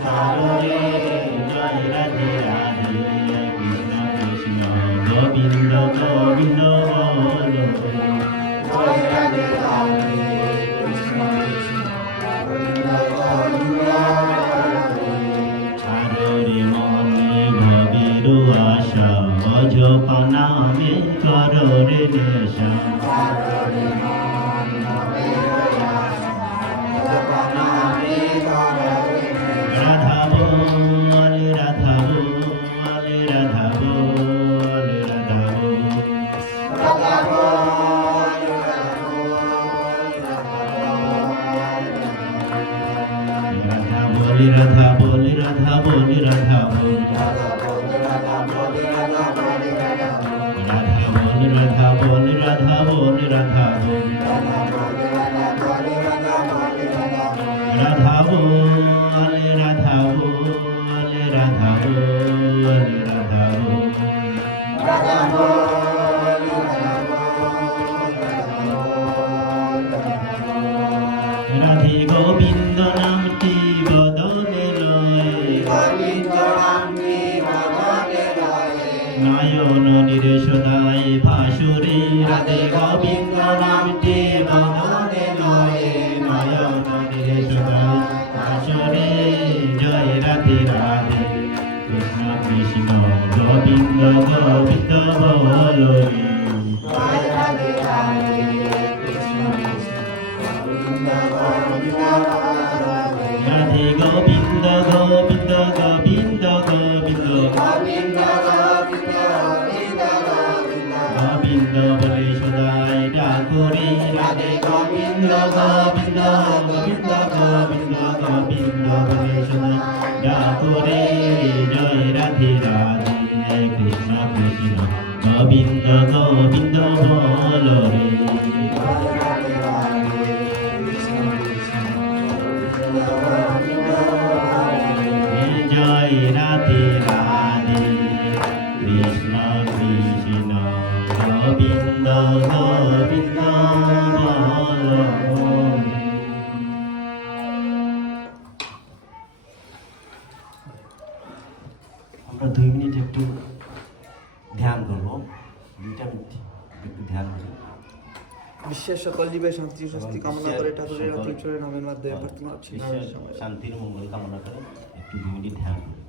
ছাড়ো রে জয় রাধে রাধে কৃষ্ণ কৃষ্ণ গোবিন্দ গোবিন্দ বলো জয় রাধে রাধে কৃষ্ণ কৃষ্ণ গোবিন্দ গোবিন্দ ছাড়ো রে মনে ভবের আশা অযপা নামে করো রে নেশা রাধা বল রাধা বল রাধা বল রাধা বল রাধা বল রাধা বল রাধা বল রাধা বল রাধা বল রাধা বল রাধা বল রাধা বল রাধা বল রাধা বল রাধা বল রাধা বল রাধা বল রাধে গোবিন্দ নামটি বদনে নয়ন নিরেশদায় ভাসুরে রাধে গোবিন্দ নামটি বদনে নয়ন নিরেশদায় ভাসুরে জয় রাধে রাধে কৃষ্ণ কৃষ্ণ গোবিন্দ গোবিন্দ বলো জয় রাধে রাধে কৃষ্ণ কৃষ্ণ গোবিন্দ গোবিন্দ রাধে গোবিন্দ গোবিন্দ গোবিন্দ গোবিন্দ গোবিন্দ গোবিন্দ গোবিন্দ গোবিন্দ গোবিন্দ বলে সদাই ডাকুরে রাধে গোবিন্দ গোবিন্দ গোবিন্দ গোবিন্দ গোবিন্দ বলে সদাই ডাকুরে জয় রাধে রাধে কৃষ্ণ কৃষ্ণ গোবিন্দ গোবিন্দ বলো রে জয় রাধে রাধে কৃষ্ণ কৃষ্ণ গোবিন্দ গোবিন্দ জয় রাধে রাধে কৃষ্ণ কৃষ্ণ গোবিন্দ গোবিন্দ বলো আমরা 2 মিনিট একটু ধ্যান করবো 2টা মিনিট একটু ধ্যান করি বিশ্বের সকল জীবের শান্তি স্বস্তি কামনা করে ঠাকুরের অতুল চরণের নামের মাধ্যমে প্রার্থনা করছি বিশ্বের শান্তির মঙ্গল কামনা করে একটু 2 মিনিট ধ্যান করি